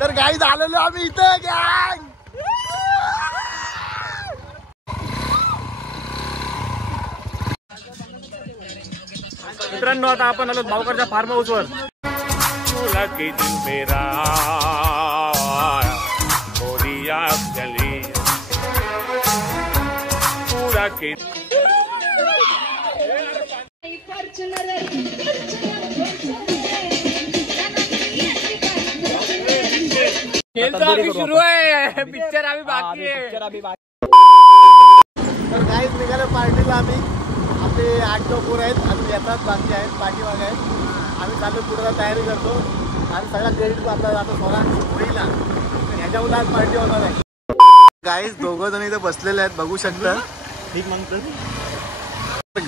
तर गाईज आलेलो आम्ही इथं गँग. मित्रांनो आता आपण आलो भावकरच्या फार्म हाऊस वर. सुरू आहे पिक्चर अभी बाकी है. तर गाईज निघालो पार्टीला आम्ही. आपले 8-9 पोरं आहेत अजून येतात बाकी आहेत पाठीमागे आहेत. आम्ही चालू पुढे तयारी करतो आणि सगळा क्रेडिट आपला जातो सोळा होईला. ह्याच्यामुळे आज पार्टी होणार आहे. गाईज दोघं जण इथे बसलेले आहेत बघू शकता. ठीक म्हणतात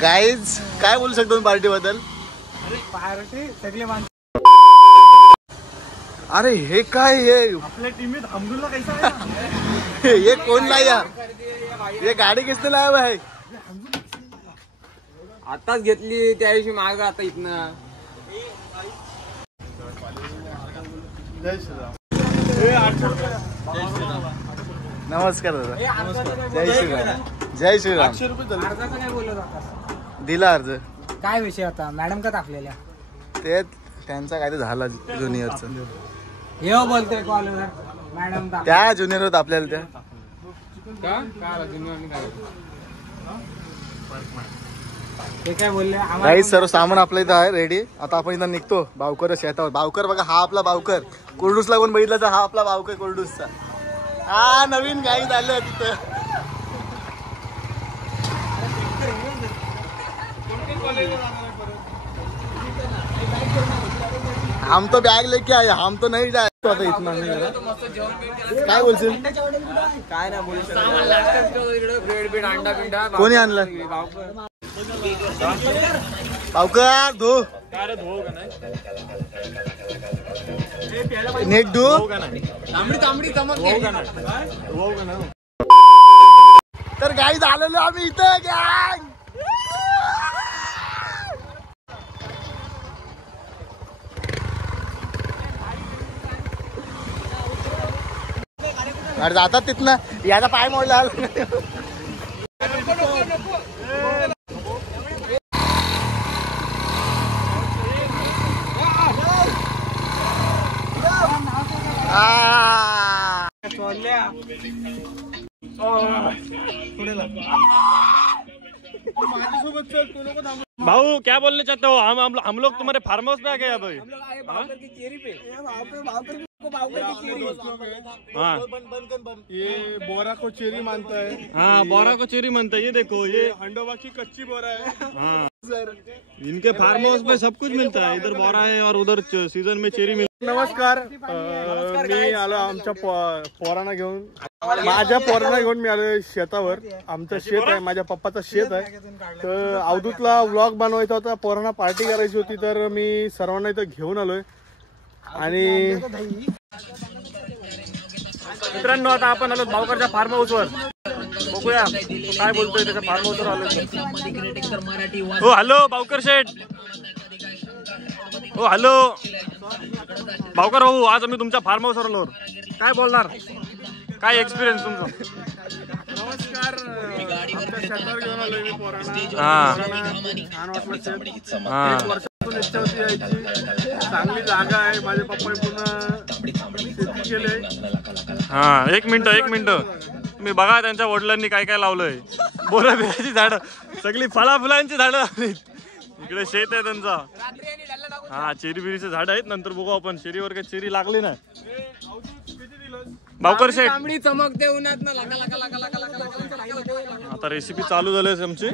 गाईज. काय बोलू शकतो पार्टी बद्दल? पार्टी सगळे माणसं. अरे हे काय हे आपल्या टीमीत हमदुल्ला कैसा आहे? ये कोण नाही यार. ये गाडी किसने लाया भाई? आताच घेतली त्या दिवशी माग. आता इथनं नमस्कार दादा. जय श्रीराम. जय श्रीराम. दिला अर्ज. काय विषय होता मॅडम का टाकलेल्या? ते त्यांचा काय ते झाला ज्युनियरचा. हे बोलतोय कॉलवर मॅडम त्या ज्युनियर होत आपल्याला त्या ते काय बोलले. काही सर्व सामान आपल्या इथं आहे रेडी. आता आपण इथं निघतो बावकर शेतावर. बावकर बघा हा आपला बावकर. कोरडूसला कोण बघितला तर हा आपला बावकर कोरडूसचा. हा नवीन गाई झालं तिथं. हम तो बैग लेके आए. हम तो नहीं जाए आता इतना. काय बोलशील? काय नाही बोलू ब्रेड बीड अंडा बिंडा कोणी आणलं? बावकर धो नेट धो. तांबडी चमक. तर गाईज आलेलो आम्ही इथं गँग. अरे जातात तिथनं. याचा पाय मोडला. भाऊ क्या बोलने चाहते हो? हम लोग तुम्हारे फार्म हाउस पे आ गए अब. हाँ ये बोरा को चेरी मानता है. हाँ बोरा को चेरी मानता है. ये देखो ये हंडोबा की कच्ची बोरा है. हाँ इनके फार्म हाउस पे सब कुछ मिलता है. इधर बोरा है और उधर सीजन में चेरी मिलता है. नमस्कार. मी आलो आमच्या पोरांना घेऊन. माझ्या पोरांना घेऊन मी आलो शेतावर. आमचं शेत आहे. माझ्या पप्पाचं शेत आहे. तर अवधूतला व्लॉग बनवायचा होता. पोरांना पार्टी करायची होती तर मी सर्वांना इथं घेऊन आलोय. आणि मित्रांनो आता आपण आलो भावकरच्या फार्म हाऊस वर. बघूया काय बोलतोय त्याच्या फार्म हाऊस वर आलो. हो हॅलो भावकर शेठ. हो हॅलो भावकर भाऊ. आज आम्ही तुमच्या फार्म हाऊस वर आलो. काय बोलणार? काय एक्सपिरियन्स तुमचा? नमस्कार. आमच्या शेतावर घेऊन आलोय मी पोरांना. छान वाटलं शेत. 1 वर्षापासून इच्छा होती यायची. चांगली जागा आहे. माझे पप्पा पूर्ण शेती केले. हा एक मिनिट तुम्ही बघा त्यांच्या वडिलांनी काय काय लावलंय. बोरा बिराची झाडं सगळी फळा फुलांची झाडं लावलीत. इकडे शेत आहे त्यांचा. हा चेरी बिरीचे झाड आहेत. नंतर बघू आपण चेरीवर काही चेरी लागली ना. भावकर शेठ तांबडी चमकते उन्हात ना. आता रेसिपी चालू झाली आमची.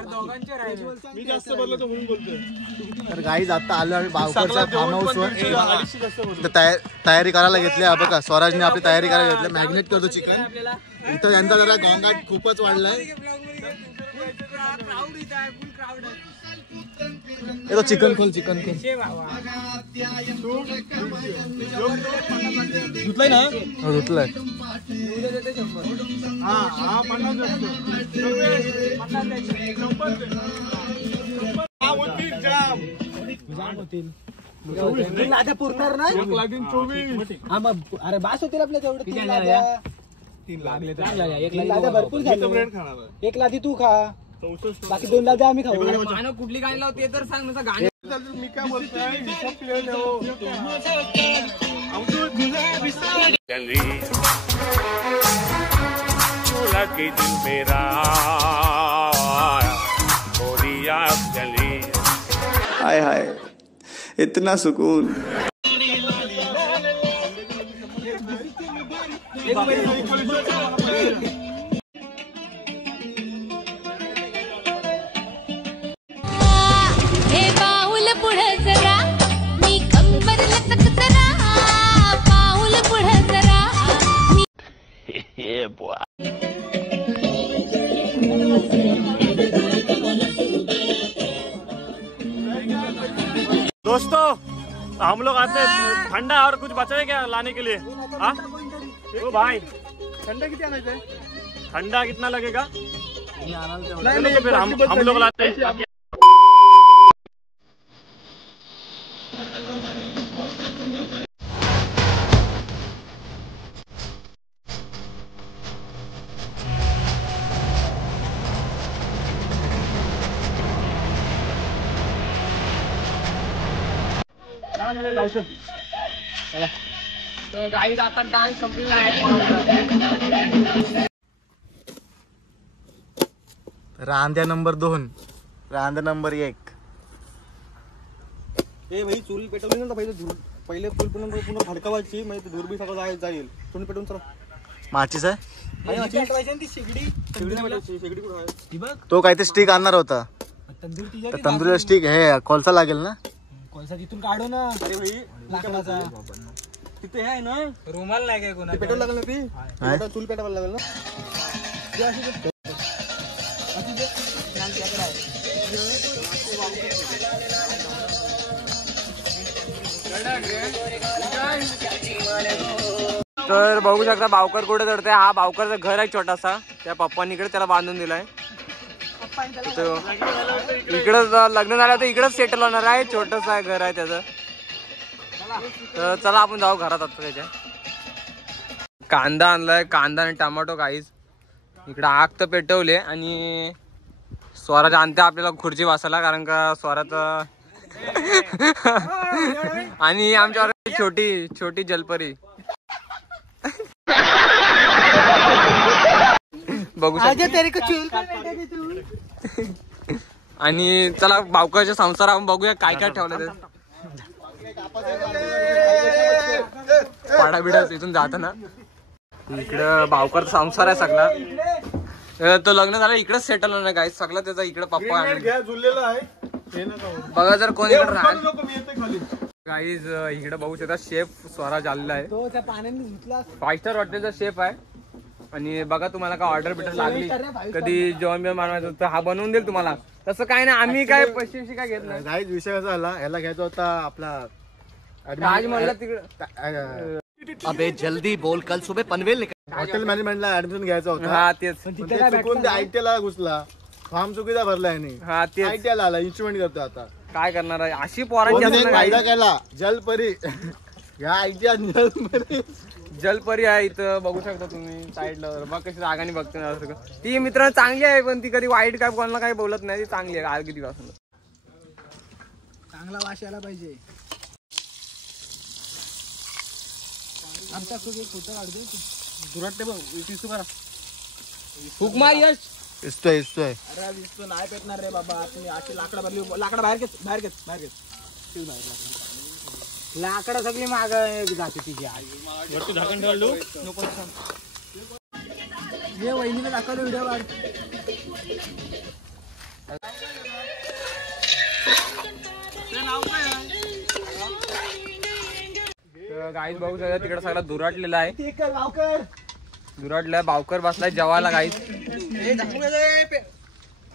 मी जास्त बोललो तर म्हणून बोलतोय. तर गाईज आता आलो आम्ही बावकरच्या फार्म हाऊस वर. तयारी करायला घेतली. बघा स्वराजने आपली तयारी करायला घेतली. मॅग्नेट करतो चिकन. इथं यांचा जरा गोंगाट खूपच वाढलाय. तो चिकन खोल. धुतलाय ना? धुतलाय. तीन लाद्या पुरणार ना? एक लागीन 24. हा मग अरे बास होतील आपल्या तेवढं. तीन लाद्या. 3 लागले तीन लाद्या भरपूर झाले. ब्रेड खाणार आहे. एक लादी तू खा, 64. बाकी 2 लाद्या आम्ही खाऊ. गाणं कुठली गाणी लावते तर सांग नुसतं गाणं. मी काय बोलतोय हिशोब clear ठेव. के दिन मेरा गोरिया चली। हाय हाय इतना सुकून। हे पाऊल पुढे जरा मी कंबर लचक जरा पाऊल पुढे जरा दोस्तों हम लोग आते हैं, ठंडा और कुछ बचा है क्या लाने के लिए? हाँ ओ भाई थंड किती आणायचंय? ठंडा कितना लगेगा? चलो तो फिर हम लोग लाते हैं। गाईज आता डान्स संपलेला आहे. रांध्या नंबर 2, रांध्या नंबर 1. ए भाई चूल पेटवली ना पहिले चूल पुन्हा भडकावायची, म्हणजे धूर बी सगळं जाईल. चूल पेटवून चला. माचीस आहे ती शेगडी शेगडी कुठं आहे? तो काहीतरी स्टिक आणणार होता. तंदूर तर तंदुरीला स्टिक हे कोळसा लागेल ना. कोळसा तिथून काढू ना. अरे भाई लाकडाचा तिथे आहे ना. रुमाल नाही काय कोणा पेट्रोल लागेल ना ती चूल पेटवायला लागेल ना. तर बघू शकता बावकर कुठे चढते. हा बावकरचं घर आहे छोटासा, त्या पप्पांनी इकडे त्याला बांधून दिलाय. इकडं लग्न झालं तर इकडेच सेटल होणार आहे. छोटस आहे घर आहे त्याचं. तर चला आपण जाऊ घरात आता त्याच्या. कांदा आणलाय, कांदा आणि टमाटो काहीच. इकडे आग तर पेटवले आणि स्वराज आणते आपल्याला खुर्ची वाचायला, कारण का स्वरात आणि आमच्यावर छोटी छोटी जलपरी बघू आणि चला बावकाच्या संसार आपण बघूया काय काय ठेवलं ते. पाडा बिडा इथून जाताना इकडं बावकर संसार आहे सगळा. तो लग्न झालं इकडेच सेटल होणार काय सगळं त्याचा. इकडे पप्पा झुललेलं आहे. बघा जर कोण इकडे राहील गाईज. इकडे बघू शकता शेफ स्वराज आलेला आहे. तो त्या पाण्याने धुतला. 5 स्टार हॉटेलचा शेफ आहे. आणि बघा तुम्हाला काय ऑर्डर बिटर लागली कधी जेवण बिवण बनवायचं तर हा बनवून देईल तुम्हाला. तसं काय नाही, आम्ही काय पैसे काय घेत नाही. काहीच विषय कसा झाला, याला घ्यायचा होता आपला राज म्हणला तिकडे. अबे जल्दी बोल, कल सुबह पनवेल हॉटेल मॅनेजमेंटला ऍडमिशन घ्यायचा होता. हा तेच. चुकून आयटी ला घुसला. फॉर्म चुकीचा भरला याने. हा तेच. आयटी ला आला, इन्स्ट्रुमेंट करतो आता. काय करणार आहे अशी पोरांची फायदा केला. जलपरी या आयटी जलपरी जलपरी आहे इथं बघू शकता तुम्ही साईडला. बघ कशी रागाने बघते ना. ती मित्र चांगली आहे पण ती कधी वाईट काय कोणाला काही बोलत नाही. ती चांगली आहे किती पासून. चांगला वास यायला पाहिजे. आमचा फोटो काढतो दुराटे बघ. फुक मार यश. इस्तोय अरे दिसतो नाही पेटणार रे बाबा. तुम्ही अशी लाकडा भरली. लाकडा बाहेर घेत बाहेर घेत बाहेर घेत बाहेर लाकडा सगळी माग जाते तिची आई. वरती झाकण ठेवलो नको हे वहिनीला दाखवलं व्हिडिओ काढ. गाईज बघू शकता तिकडे सगळा दुराटलेला आहे. दुराटला बावकर बसलाय जेवायला गाईज.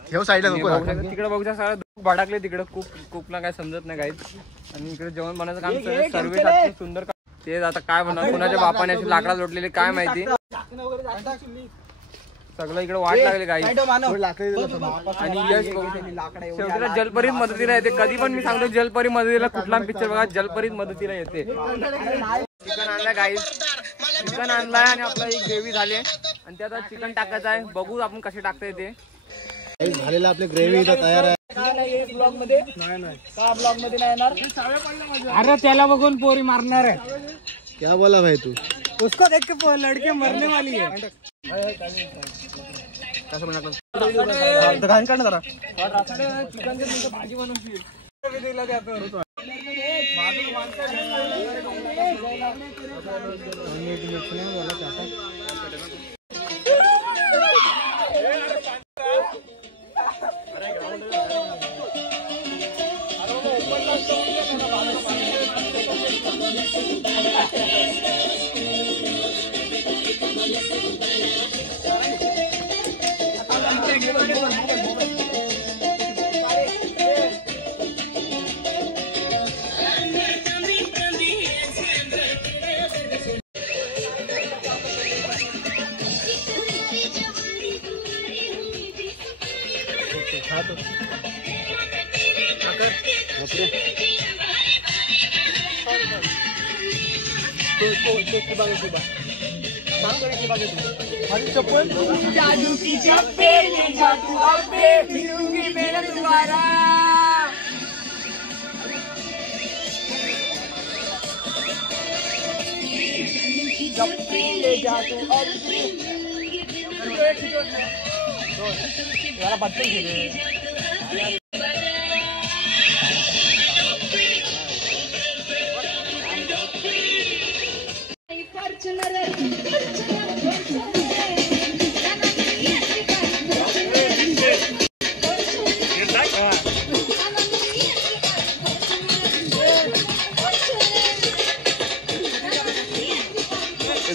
ठेव साईडला नको. तिकडे बघू शकता सगळं भडकले तिकडे. कुकला काय समजत नाही गाईज. आणि इकडे जेवण बनवायचं काम सर्विस सुंदर. ते आता काय म्हणणार कोणाच्या बापाने अशी लाकडा जोडलेली काय माहिती. सगळं इकडे वाट लागली काही आणि यश शेवटीला जलपरीत मदतीला येते. कधी पण मी सांगतो जलपरी मदतीला कुठला पिक्चर बघा जलपरीत मदतीला येते. चिकन आणलाय गाईस, चिकन आणलाय आणि आपला एक ग्रेव्ही झाली आणि त्यात चिकन टाकायचं आहे. बघू आपण कसे टाकता येते. झालेला आपली ग्रेव्ही इथं तयार आहे. ब्लॉग मध्ये का ब्लॉग मध्ये नाही येणार? अरे त्याला बघून पोरी मारणार आहे. क्या बोला भाई तू? उसको देख के लड़के मरने वाली है. भाजी बनवशील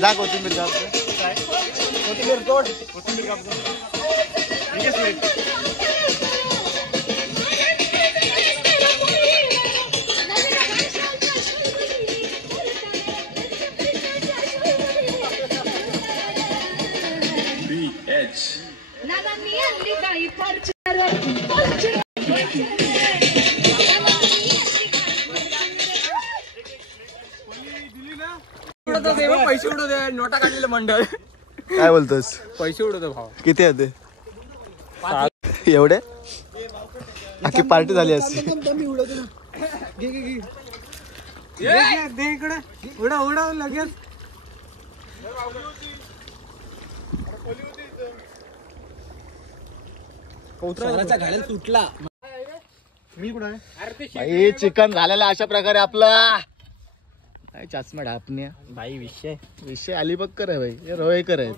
जा कोथिंबीर काप. कोथिंबीर तोड. पैसे उडवते नोटा काढलेलं मंडळ. काय बोलतोस? पैसे उडवतो भाव. किती आहे ते? एवढे अख्खी पार्टी झाली असती. इकडे उडा उडा लगेच. घाड्याला तुटला. मी कुठं आहे? भाई चिकन झालेलं अशा प्रकारे आपला काय चाचमा ढापण्या भाई विषय अलिबक्कर आहे भाई. हे रोहेकर आहेत.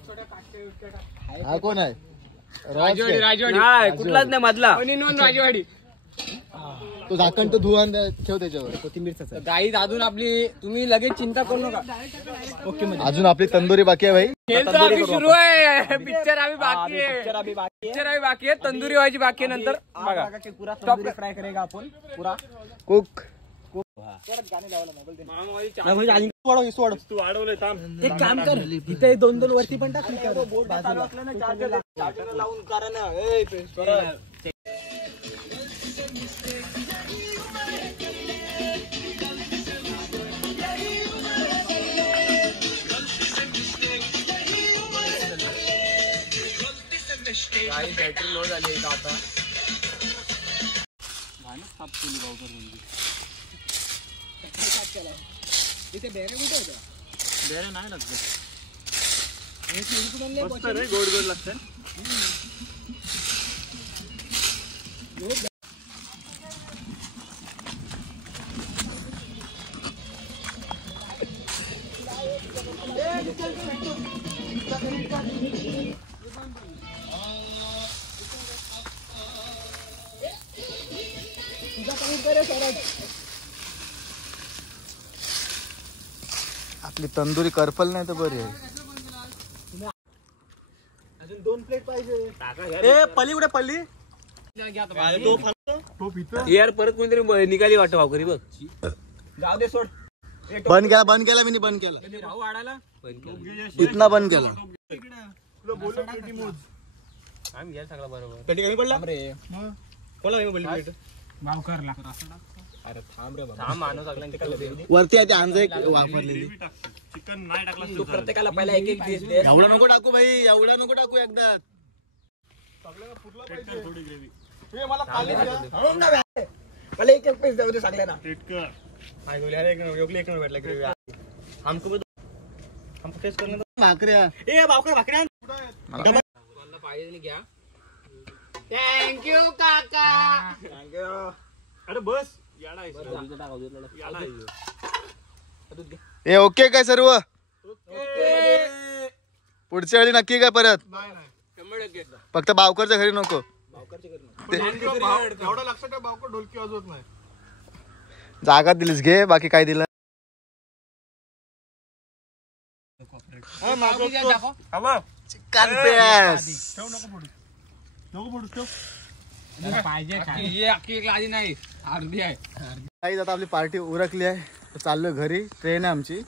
हा कोण आहे? राजवाडी कुठलाच नाही मधला राजवाडी. तो झाकण तो धुवून ठेव त्याच्यावर. कोथिंबीरचा गाईत अजून आपली तुम्ही लगेच चिंता करू नका. अजून आपली तंदुरी बाकी आहे भाई. सुरू आहे. पिक्चर आम्ही बाकी आहे. पिक्चर आम्ही बाकी आहे. तंदुरी व्हायची बाकी आहे. नंतर बघा स्टॉप फ्राय करेगा आपण पुरा कुक. वाढवलंय थांब. एक काम कर इथे 2-2 वरती पण टाक. लावून कारण बॅटरी लो झाली आता. इथे बेरे कुठे होत्या? बेरे नाही लागत. मस्त रे गोड गोड लागतं. आपली तंदुरी करपल नाही तर बरी आहे. अजून 2 प्लेट पाहिजे. पल्ली कुठे पल्ली? यार परत कोणतरी निघाली वाटतं भावकरी बघ. जाऊ दे सोड. बंद केला मी बंद केला. राहू वाढायला इतना बंद केला. तुला बोललो पेटी मोज. आम्ही घ्या सगळं बरोबर. पेटी कमी पडला रे कोणाला कमी पडली पेट? गावकर लागला. अरे थांब रे बाबा. थांब माणूस सगळ्यांनी वरती आहे ते अंजा एक वापरलेली. चिकन नाही टाकला तू प्रत्येकाला पहिला एक एक पीस दे. एवढा नको टाकू भाई, एवढा नको टाकू एकदा. थोडी ग्रेव्ही. हे मला खाली द्या. पहिला एक एक पीस देऊ दे सगळ्यांना. टिटकर. काय बोलले अरे एक नंबर भेटला ग्रेव्ही. हमको टेस्ट करने दो. भाकऱ्या ए भावकर भाकऱ्या कोणाला पाहिजे घ्या. थँक्यू काका. अरे बस याडा आहे. याडा आहे. ए ओके काय सर्व? पुढच्या वेळी नक्की काय परत? 100%. फक्त बावकरच्या घरी नको. एवढा लक्षात ठेव भावकर ढोलकी वाजवत नाही. जागा दिलीस घे, बाकी काय दिलं? चिकन पेस पाहिजे काय? ही अख्खी एक लादी नाही, अर्धी आहे. गाईज आता आपली पार्टी उरकली आहे, तर चाललो घरी. ट्रेन आहे आमची.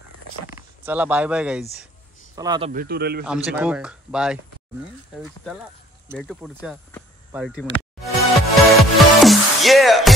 चला बाय बाय गाईज. चला आता भेटू रेल्वे. आमचे कुक बाय. चला भेटू पुढच्या पार्टीमध्ये. Yeah.